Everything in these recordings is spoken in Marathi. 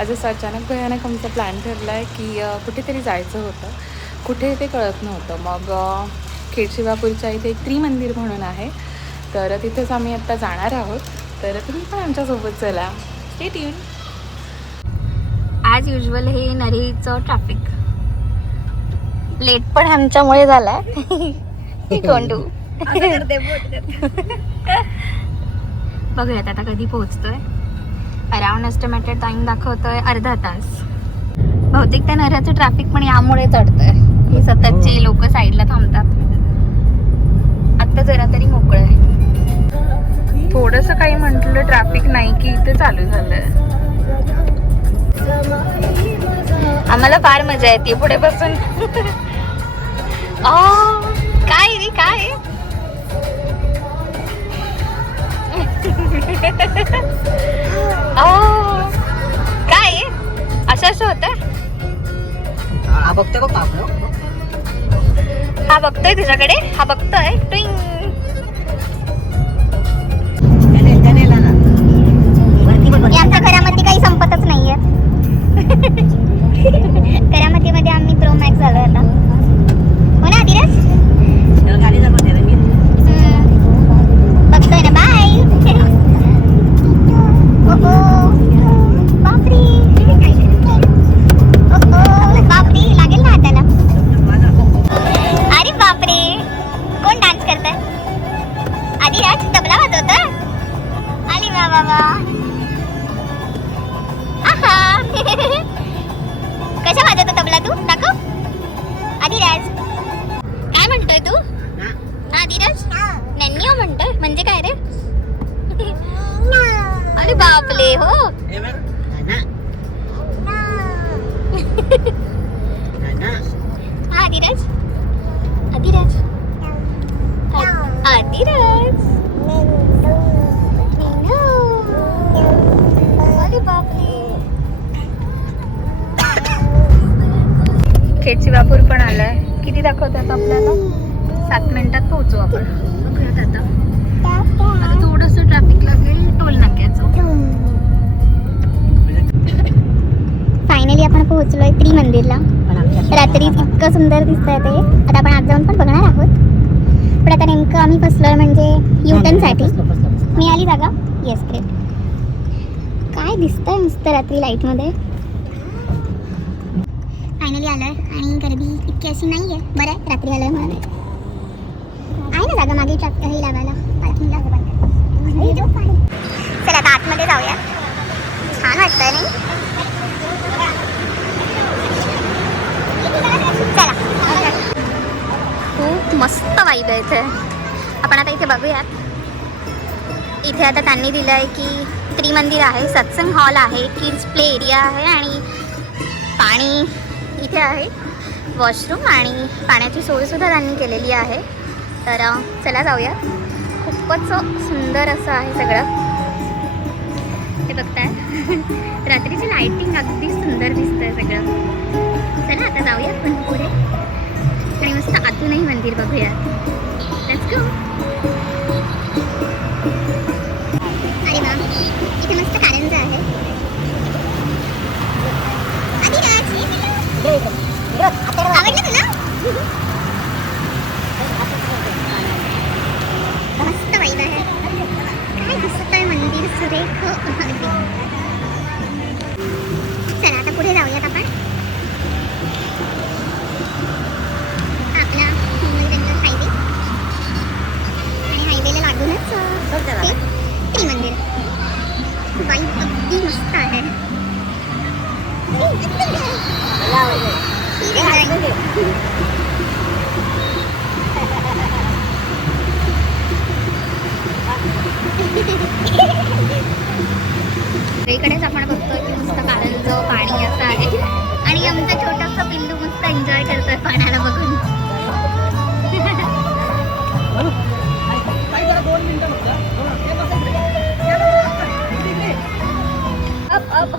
आज असं अचानक भयानक आमचा प्लॅन ठरला आहे की कुठेतरी जायचं होतं. कुठे ते कळत नव्हतं. मग खेडशिवापूरच्या इथे एक त्रिमंदिर म्हणून आहे, तर तिथेच आम्ही आत्ता जाणार आहोत. तर तुम्ही पण आमच्यासोबत चला. Stay tune. ॲज युजल हे नरीचं ट्रॅफिक लेट पण आमच्यामुळे झालाय. कोंडू बघूयात आता कधी पोहोचतोय. अराउंड एस्टिमेटेड टाइम दाखवतोय अर्धा तास. बहुतेक त्या नऱ्याचं ट्रॅफिक पण यामुळे चढतंय. हे सततचे लोक साईडला थांबतात. आता जरा तरी मोकळं आहे. थोडंसं काही म्हटलं ट्रॅफिक नाही की इथे चालू झालंय. आम्हाला फार मजा येते पुढे बसून. काय रे काय काय असं होतं. हा बघतोय बघ हा बघतोय तुझ्याकडे. हा बघतोय ट्विंग. आमच्या घरामध्ये काही संपतच नाहीये. घरामध्ये आम्ही प्रो मॅक्स झालो आता. हो ना धीरज? बघतोय ना. बाय. बापरे बापरे लागेल ना हाताला. अरे बापरे कोण डान्स करतंय? आदिराज तबला वाजवतोय. अरे वा वा वा. कशा वाजवतो तबला तू? दाखव. आदिराज काय म्हणतोय तू? आदिराज नन्नियो म्हणतोय म्हणजे काय रे? अरे बापले हो. आदिराज आदिराज आदिराज. अरे बापले. खेडशिवापूर पण आलाय. किती दाखवतात आपल्याला? 7 मिनिटात पोहोचू आपण. बघूयात आता थोडंसं ट्रॅफिक लागेल टोल नाक्याचं. फायनली आपण पोहोचलोय त्रिमंदिरला. रात्री इतकं सुंदर दिसतंय ते. आता आपण आज जाऊन पण बघणार आहोत. पण आता नेमकं आम्ही बसलोय म्हणजे युटर्नसाठी. मिळाली जागा? Yes great. काय दिसतंय मस्त रात्री लाईटमध्ये. फायनली आलोय आणि गर्दी इतकी अशी नाही आहे. बरं आहे रात्री आलोय म्हणून. आहे ना जागा मागे हे लावायला पार्किंगला. चला आता आतमध्ये जाऊया. छान वाटतंय नाही? चला. खूप मस्त वाईब आहे इथे. आपण आता इथे बघूयात. इथे आता त्यांनी दिलं आहे की त्रिमंदिर आहे, सत्संग हॉल आहे, किड्स प्ले एरिया आहे आणि पाणी इथे आहे, वॉशरूम आणि पाण्याची सोयसुद्धा त्यांनी केलेली आहे. तर चला जाऊया. खूपच सुंदर असं आहे सगळं. हे बघताय रात्रीची लाईटिंग अगदी सुंदर दिसतंय सगळं. चला आता जाऊया पण पुढे आणि मस्त आतूनही मंदिर बघूया. Let's go. अरे वा इथे मस्त कारंजा आहे. आवडलं तुला? मस्त वाईब आहे. काय दिसतंय मंदिर सुरेख. चला आता पुढे जाऊयात आपण. आपला हिंगणघाट हायवे आणि हायवेला लागूनच ते त्रिमंदिर. वाईब अगदी मस्त आहे. इकडेच आपण बघतोय की मस्त कारंजं पाणी असं आहे आणि आमचा छोटासा पिल्लू मस्त एन्जॉय करतोय पाण्याला बघून.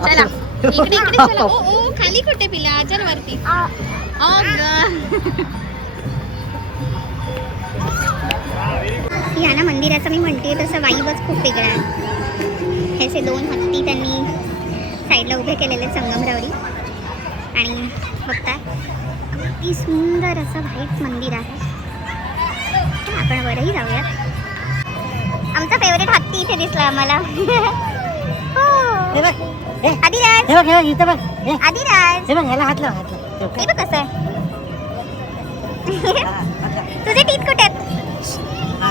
चला इकडे इकडे चला. ओ खाली कुठे पिला? चल वरती. या ना मंदिराचं मी म्हणते तसं वाईबच खूप वेगळा आहे. ह्याचे 2 हत्ती त्यांनी साईडला उभे केलेले संगमरवरी आणि बघताय किती सुंदर असं व्हाईट मंदिर आहे. तर आपण वरही जाऊयात. आमचा फेवरेट हत्ती इथे दिसला आम्हाला. हो. हे बघ, हे आदिराज, हे बघ, हे बघ, इथं बघ, हे आदिराज, हे बघ, ह्याला हात लाव, हात लाव. हे बघ कसं आहे. हा, हात लाव. तुझे टीथ कुठे आहेत? हा.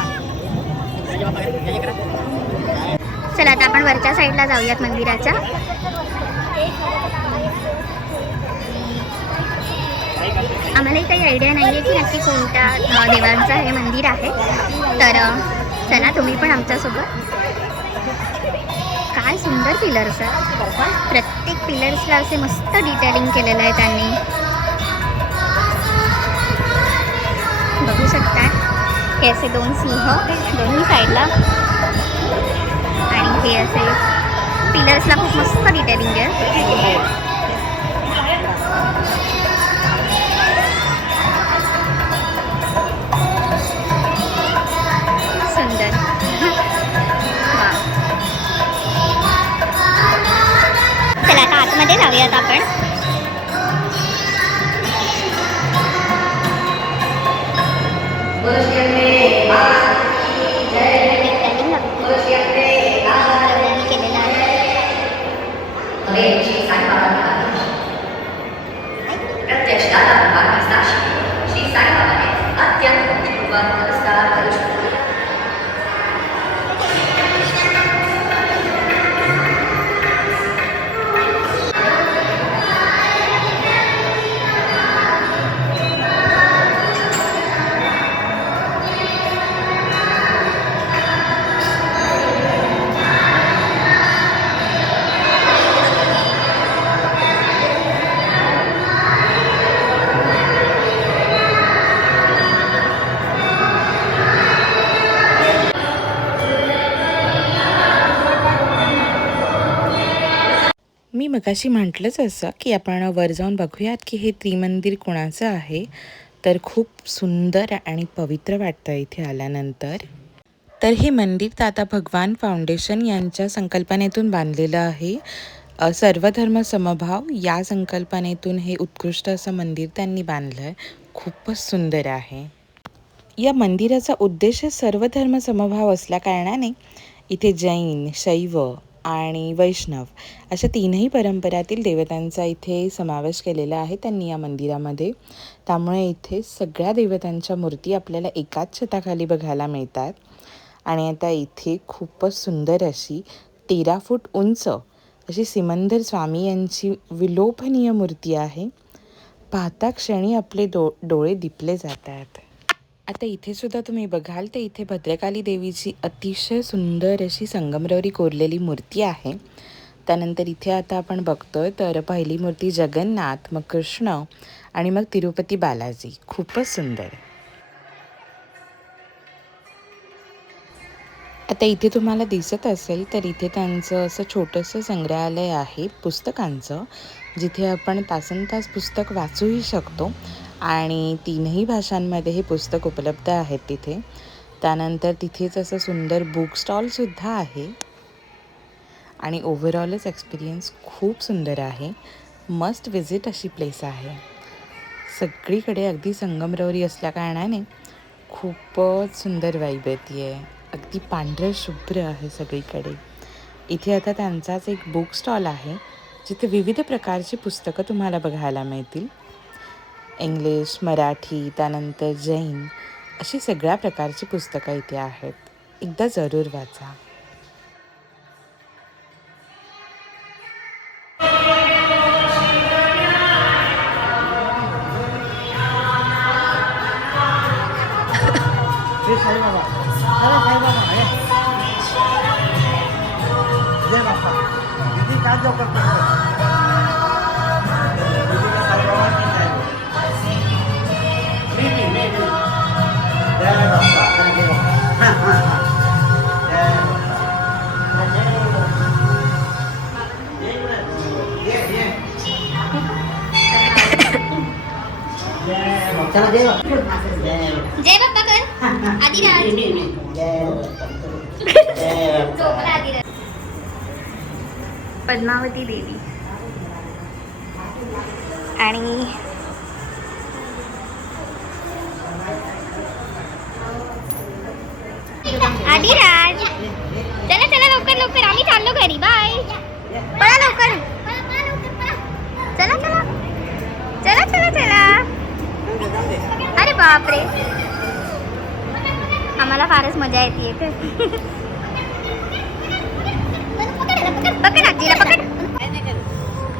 चला आता आपण वरच्या साईडला जाऊयात मंदिराच्या. आम्हालाही काही आयडिया नाही आहे की नक्की कोणत्या देवांचं हे मंदिर आहे. तर चला तुम्ही पण आमच्यासोबत. काय सुंदर पिलर्स आहेत. प्रत्येक पिलर्सला असे मस्त डिटेलिंग केलेलं आहे त्यांनी. बघू शकता हे असे 2 सिंह दोन्ही साईडला आणि हे असे पिलर्सला खूप मस्त डिटेलिंग आहे. सुंदर. वा. चला आता आतमध्ये जाऊयात आपण. केलेलं आहे. मी मगाशी म्हटलंच असं की आपण वर जाऊन बघूयात की हे त्रिमंदिर कोणाचं आहे. तर खूप सुंदर आणि पवित्र वाटतं इथे आल्यानंतर. तर हे मंदिर दादा भगवान फाउंडेशन यांच्या संकल्पनेतून बांधलेलं आहे. सर्वधर्म समभाव या संकल्पनेतून हे उत्कृष्ट असं मंदिर त्यांनी बांधलं आहे. खूपच सुंदर आहे. या मंदिराचा उद्देश सर्वधर्म समभाव असल्याकारणाने इथे जैन, शैव आणि वैष्णव अशा 3ही परंपरातील देवतांचा इथे समावेश केलेला आहे त्यांनी या मंदिरामध्ये. त्यामुळे इथे सगळ्या देवतांच्या मूर्ती आपल्याला एकाच छताखाली बघायला मिळतात. आणि आता इथे खूपच सुंदर अशी 13 फूट उंच अशी सिमंदर स्वामी यांची विलोभनीय मूर्ती आहे. पाहता क्षणी आपले डोळे दिपले जातात. आता इथे सुद्धा तुम्ही बघाल तर इथे भद्रकाली देवीची अतिशय सुंदर अशी संगमरवरी कोरलेली मूर्ती आहे. त्यानंतर इथे आता आपण बघतोय तर पहिली मूर्ती जगन्नाथ, मग कृष्ण आणि मग तिरुपती बालाजी. खूपच सुंदर. आता इथे तुम्हाला दिसत असेल तर इथे त्यांचं असं छोटंसं संग्रहालय आहे पुस्तकांचं, जिथे आपण तासनतास पुस्तक वाचूही शकतो आणि 3ही भाषांमध्ये हे पुस्तक उपलब्ध आहेत तिथे. त्यानंतर तिथेच असं सुंदर बुक स्टॉलसुद्धा आहे आणि ओव्हरऑलच एक्सपिरियन्स खूप सुंदर आहे. मस्ट विजिट अशी प्लेस आहे. सगळीकडे अगदी संगमरवरी असल्याकारणाने खूपच सुंदर वाईब येते आहे. अगदी पांढरं शुभ्र आहे सगळीकडे. इथे आता त्यांचाच एक बुक स्टॉल आहे जिथे विविध प्रकारची पुस्तकं तुम्हाला बघायला मिळतील. इंग्लिश, मराठी, त्यानंतर जैन अशी सगळ्या प्रकारची पुस्तकं इथे आहेत. एकदा जरूर वाचा. श्री साईबाबा, अरे साईबाबा, हे. जय बाप्पा. किती काय जोक करतो? साईबाबा की नाही? मी. जय बाप्पा, जय बाप्पा. हां हां हां. जय बाप्पा. चला जय बाप्पा. जय बाप्पा कर. आदिराज. झोपला आदिराज. पद्मावती देवी. आणि आदिराज, चला चला लवकर लवकर, आम्ही चाललो घरी. बाय. पळा लवकर. चला चला चला चला चला. अरे बापरे, आम्हाला फारच मजा येते. पकड आजीला, पकड.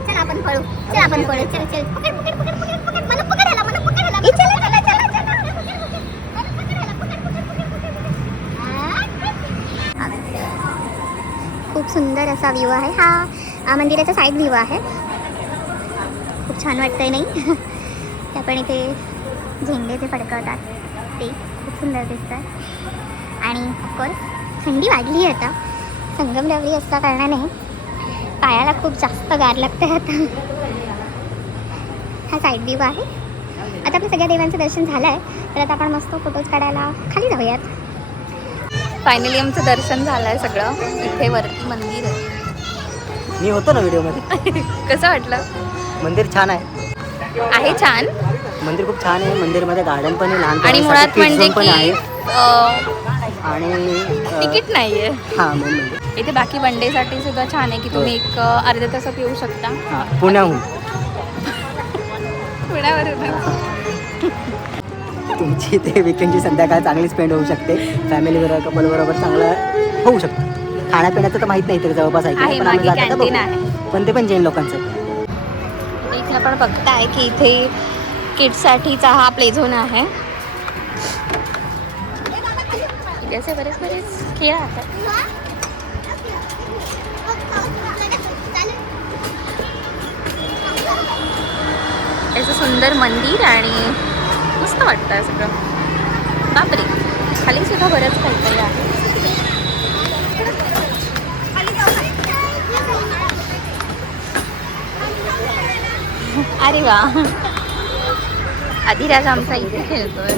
चल आपण पळू, चल आपण पळू, चल चल. पकड पकड पकड पकड पकड, मला पकडायला, मला पकडायला. चला चला चला चला. खूप सुंदर असा व्ह्यू आहे हा. मंदिराचा साईड व्ह्यू आहे. खूप छान वाटतंय नाही. आपण इथे झेंडे जे फडकवतात ते खूप सुंदर दिसतात. आणि ऑफकोर्स थंडी वाढली आहे आता, संगमरवरी असल्या कारणाने पायाला खूप जास्त गार लागतं आता. हा साईड व्ह्यू आहे. आता आपल्या सगळ्या देवांचं दर्शन झालं आहे, तर आता आपण मस्त फोटोज काढायला खाली जाऊयात. फायनली आमचं दर्शन झालं आहे सगळं. इथे वरती मंदिर आहे. मी होतो ना व्हिडिओमध्ये. कसं वाटलं? मंदिर छान आहे. आहे छान. मंदिर खूप छान आहे. मंदिरमध्ये गार्डन पण आहे, लहान आणि मुळात म्हणजे पण आहे. की आणि तिकीट नाहीये. हां, मेन म्हणजे इथे बाकी वन डे साठी सुद्धा छान आहे की तुम्ही एक अर्ध्या तासात येऊ शकता. हां, पुण्याहून पुण्यावरून. तुमची ते विकेंडची संध्याकाळ चांगली स्पेंड होऊ शकते. फॅमिलीबरोबर, कपलबरोबर चांगलं होऊ शकतं. खाण्यापिण्याचं तर माहीत नाही तरी जवळपास आहे, पण आम्ही मागे जातो तर कॅन्टीन बघू. आहे. पण ते पण जैन लोकांचं. इथे आपण बघताय की इथे किड्ससाठीचा हा प्ले झोन आहे. इथे असे बरेच खेळ आहेत. याचं सुंदर मंदिर आणि मस्त वाटतं सगळं. बापरे, खाली सुद्धा बरंच काहीतरी आहे. अरे वा, आदिराज आमचा इथे खेळतोय.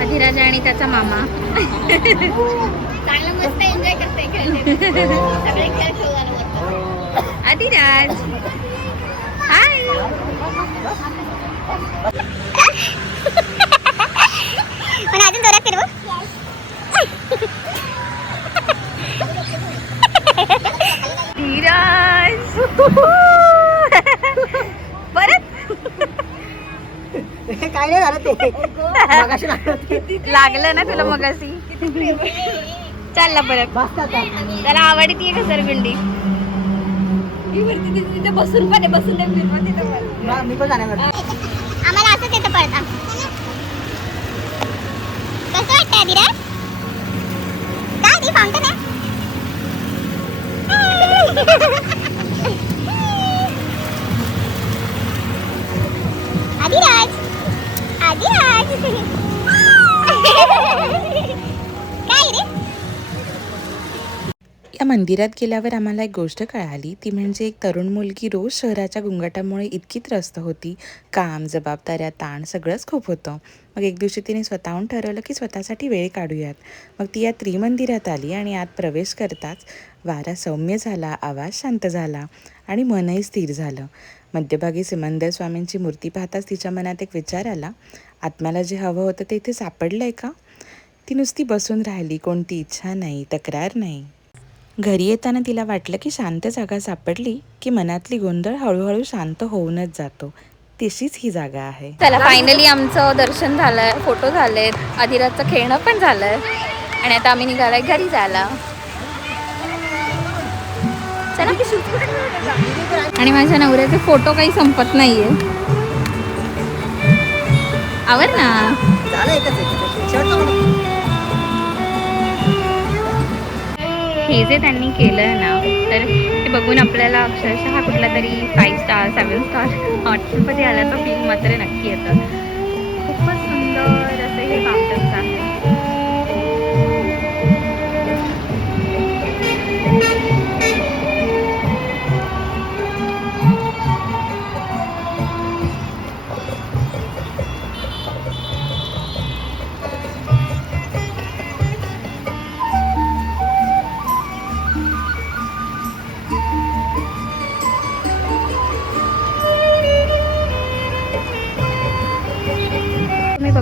आदिराज आणि त्याचा मामा चांगलं मस्त एन्जॉय करते सगळे खेळ खेळू. आदिराज हाय. पण अजून जोरात फिरवू. धीराज परत काय नाही झालं ते. मगाशी लागलं ना तुला मगाशी. चालला परत. त्याला आवडतीये घसरगुंडी. बसून पण बसून मी पण जाणार. आम्हाला असंच येतं पळता. कसं वाटतं आदिराज? काय ती फाउंटन आहे? आदिराज, आदिराज. काय रे? या मंदिरात गेल्यावर आम्हाला एक गोष्ट कळाली, ती म्हणजे एक तरुण मुलगी रोज शहराच्या गुंगाटामुळे इतकी त्रस्त होती. काम, जबाबदाऱ्या, ताण सगळंच खूप होतं. मग एक दिवशी तिने स्वतःहून ठरवलं की स्वतःसाठी वेळ काढूयात. मग ती या त्रिमंदिरात आली आणि आत प्रवेश करताच वारा सौम्य झाला, आवाज शांत झाला आणि मनही स्थिर झालं. मध्यभागी सिमंदर स्वामींची मूर्ती पाहताच तिच्या मनात एक विचार आला, आत्म्याला जे हवं होतं ते इथे सापडलं आहे का? ती नुसती बसून राहिली, कोणती इच्छा नाही, तक्रार नाही. घरी येताना तिला वाटलं की शांत जागा सापडली की मनातली गोंधळ हळूहळू शांत होऊनच जातो. तशीच ही जागा आहे. चला, फायनली आमचं दर्शन झालंय, फोटो झालेत, आदिराजचं खेळणं पण झालंय आणि आता आम्ही निघालाय घरी जायला. चला. आणि माझ्या नवऱ्याचे फोटो काही संपत नाहीये. आवर ना. हे जे त्यांनी केलं ना, तर ते बघून आपल्याला अक्षरशः हा कुठला तरी 5 स्टार 7 स्टार हॉटेलमध्ये आल्याचं फील मात्र नक्की येतं. खूपच सुंदर असे हे फाउंटन्स आहे.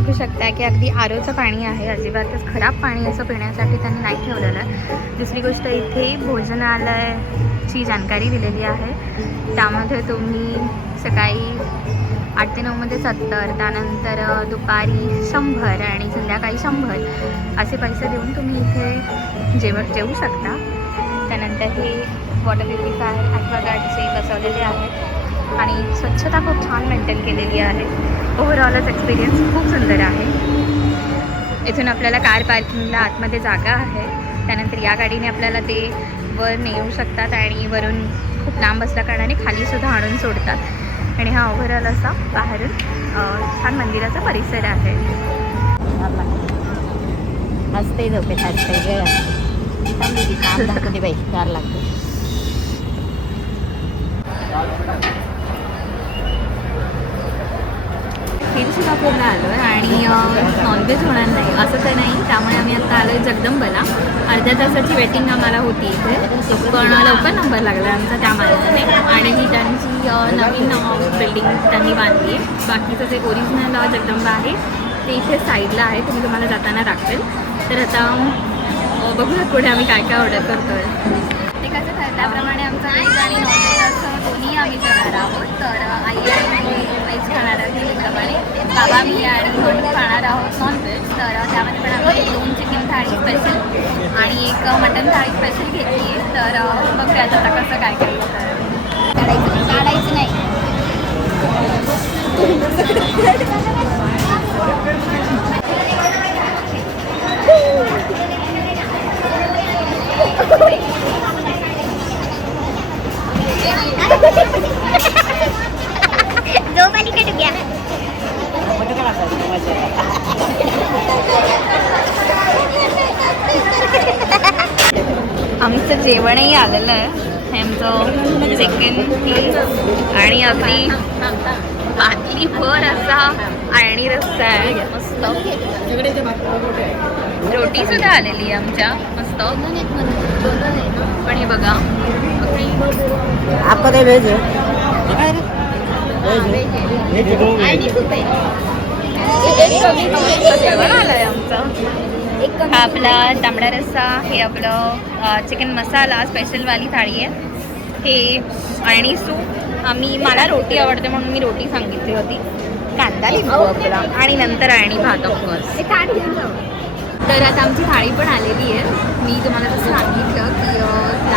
बघू शकता की अगदी आरोचं पाणी आहे, अजिबातच खराब पाणी असं पिण्यासाठी त्यांनी नाही ठेवलेलं आहे. दुसरी गोष्ट इथे भोजनालयाची जानकारी दिलेली आहे. त्यामध्ये तुम्ही सकाळी 8 ते 9मध्ये 70, त्यानंतर दुपारी 100 आणि संध्याकाळी 100 असे पैसे देऊन तुम्ही इथे जेवू शकता. त्यानंतर हे वॉटर प्युरिफायर ॲक्वागार्डचे बसवलेले आहेत आणि स्वच्छता खूप छान मेंटेन केलेली आहे. ओव्हरऑलच एक्सपिरियन्स खूप सुंदर आहे. इथून आपल्याला कार पार्किंगला आतमध्ये जागा आहे. त्यानंतर या गाडीने आपल्याला ते वर नेऊ शकतात आणि वरून खूप लांब असल्या कारणाने खालीसुद्धा आणून सोडतात. आणि हा ओव्हरऑल असा बाहेरून छान मंदिराचा परिसर आहे. हसते झोपेत हसते दाखवते बाई 4 लागते. शिवापूरला आलो आहे आणि नॉनव्हेज होणार नाही असं तर नाही, त्यामुळे आम्ही आता आलो आहे जगदंबाला. अर्ध्या तासाची वेटिंग आम्हाला होती इथे, पण लवकर नंबर लागला आमचा त्या मार्गाने. आणि ही त्यांची नवीन बिल्डिंग त्यांनी बांधली आहे. बाकीचं जे ओरिजिनल जगदंबा आहे ते इथे साईडला आहे, तुम्ही तुम्हाला जाताना दाखवेल. तर आता बघूया पुढे आम्ही काय काय ऑर्डर करतो आहे. प्रत्येकाचं ठरल्याप्रमाणे आमचं व्हेज आणि नॉनव्हेज असं दोन्ही आम्ही करणार आहोत. तर आई आणि व्हेज खाणार आहोत नेहमीप्रमाणे, बाबा मी आणि म्हणून खाणार आहोत नॉनव्हेज. तर त्यामध्ये पण आम्ही 2 चिकन थाळी स्पेशल आणि 1 मटन थाळी स्पेशल घेतली आहे. तर बघूया आता कसं काय काय काढायचं नाही. जो पलीकडे गया आमचं जेवणही आलेलं आहे. हे आमचं चिकन आणि अगदी बाटली भर असा आळणी रस्सा आहे मस्त. रोटी सुद्धा आलेली आहे आमच्या मस्त. पण हे बघा आपका तो वेज है जेवण आलंय आमचं. हा आपला तांबडा रस्सा, हे आपलं चिकन मसाला स्पेशलवाली थाळी आहे. हे आणि सूप. मला रोटी आवडते म्हणून मी रोटी सांगितली होती. कांदा लिंबू आपला आणि नंतर आणि भात ऑफकोर्स. तर आता आमची थाळी पण आलेली आहे. मी तुम्हाला जसं सांगितलं की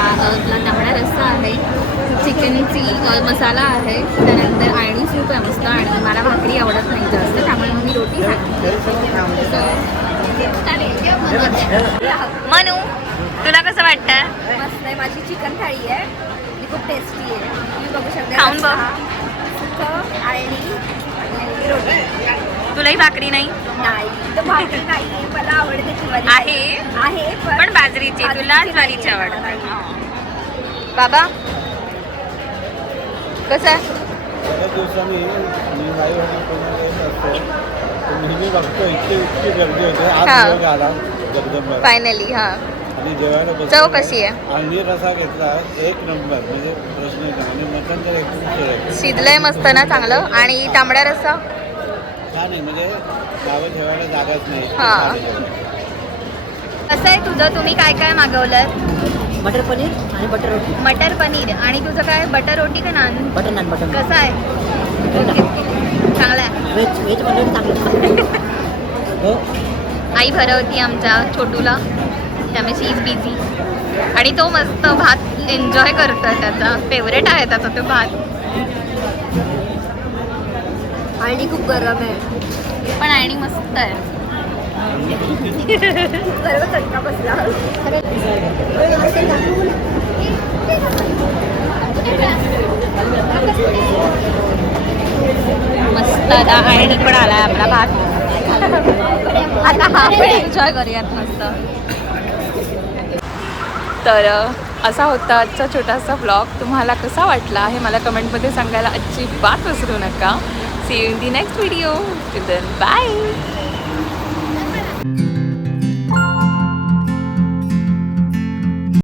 आपला तांबडा रस्सा आहे, चिकनची मसाला आहे, त्यानंतर आळणी सूप आहे मस्त. आणि मला भाकरी आवडत नाही जास्त, त्यामुळे मग मी रोटी सांगितली. मनू तुला कसं वाटतं? मस्त आहे. माझी चिकन थाळी आहे, ती खूप टेस्टी आहे. तुम्ही बघू शकता. खाऊन बघ. सुकं आणि रोटी. तुलाही भाकरी नाही? नाही तर भाकरी नाही, मला आवडते ज्वारी आहे पण बाजरीची. तुला ज्वारीची आवडते. बाबा कसं आहे? बऱ्याच दिवसांनी मी लाईव्ह असतो, नेहमी बघतो इतकी गर्दी होते. आज योग आला जगदंबा फायनली. हा आणि जेवायला चव कशी आहे? आळणी रसा घेतला 1 नंबर, म्हणजे प्रश्न नाही. आणि मटण तर एकदम शिजलंय मस्त ना चांगलं. आणि तांबडा रस्सा छान आहे, म्हणजे नावं ठेवायला जागाच नाही. हा. कसं आहे तुझं? तुम्ही काय काय मागवलं? बटर पनीर आणि बटर रोटी. मटर पनीर. आणि तुझं काय? बटर रोटी का नान? बटर नान. बटर नान. कसं आहे? चांगलं आहे. व्हेज बनवलं चांगलं. हो. आई भरवती आमच्या छोटूला, त्यामुळे शी इज बिझी. आणि तो मस्त भात एन्जॉय करतो. त्याचा फेवरेट आहे त्याचा तो भात. आणि खूप गरम आहे, पण आणि मस्त आहे. सर्व चटका बसला. मस्त. आता आणि पण आलाय आपला भात. आता हा पण एन्जॉय करूयात मस्त. तर असा होता आजचा छोटासा ब्लॉग. तुम्हाला कसा वाटला हे मला कमेंटमध्ये सांगायला अजिबात विसरू नका. See you in the next video. Till then bye.